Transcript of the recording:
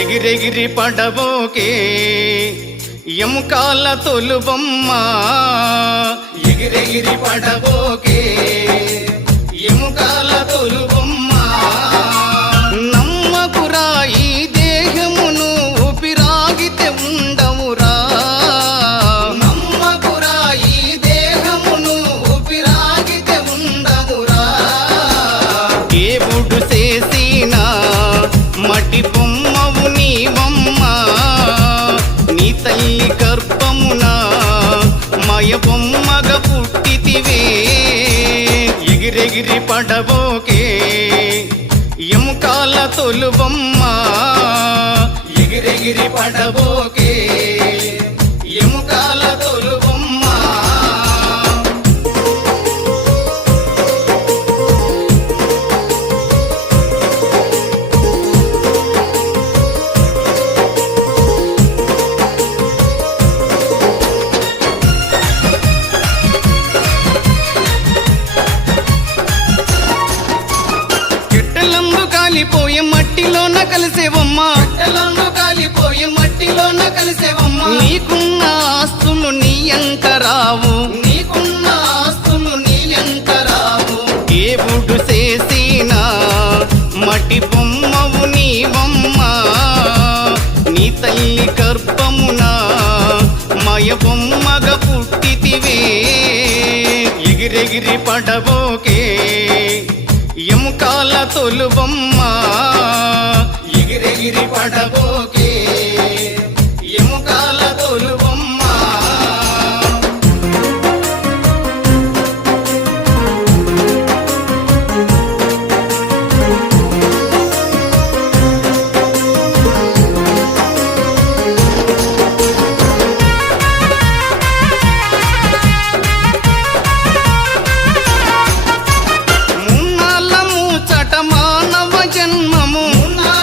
ఎగిరెగిరి పడబోకే ఎముకాల తొలుబొమ్మ. ఎగిరెగిరి పడబోకే ఎముకాల తొలుబొమ్మ. నమ్మకురా ఈ దేహమును ఊపిరాగితే ఉండవురా. నమ్మకురా ఈ దేహమును ఊపిరాగితే ఉండవురా. దేవుడు చేసిన మటి బొమ్మవు ఎగిరెగిరి పడబోకే ఎముకాల తొలుబొమ్మ. ఎగిరెగిరి పడబోకే ఎముకాల కాలిపోయే మట్టిలోన కలిసేవమ్మా. కాలిపోయే మట్టిలోన కలిసేవమ్మా. నీకున్న ఆస్తులు నీ ఎంత రావు. నీకున్న ఆస్తులు నీ ఎంత రావు. దేవుడు చేసిన మట్టి బొమ్మవు నీవమ్మ. నీ తల్లి గర్భమున మయ బొమ్మగా పుట్టితివే. ఎగిరెగిరి ఎముకాల తొలుబొమ్మ. ఎగిరెగిరి పడబోకే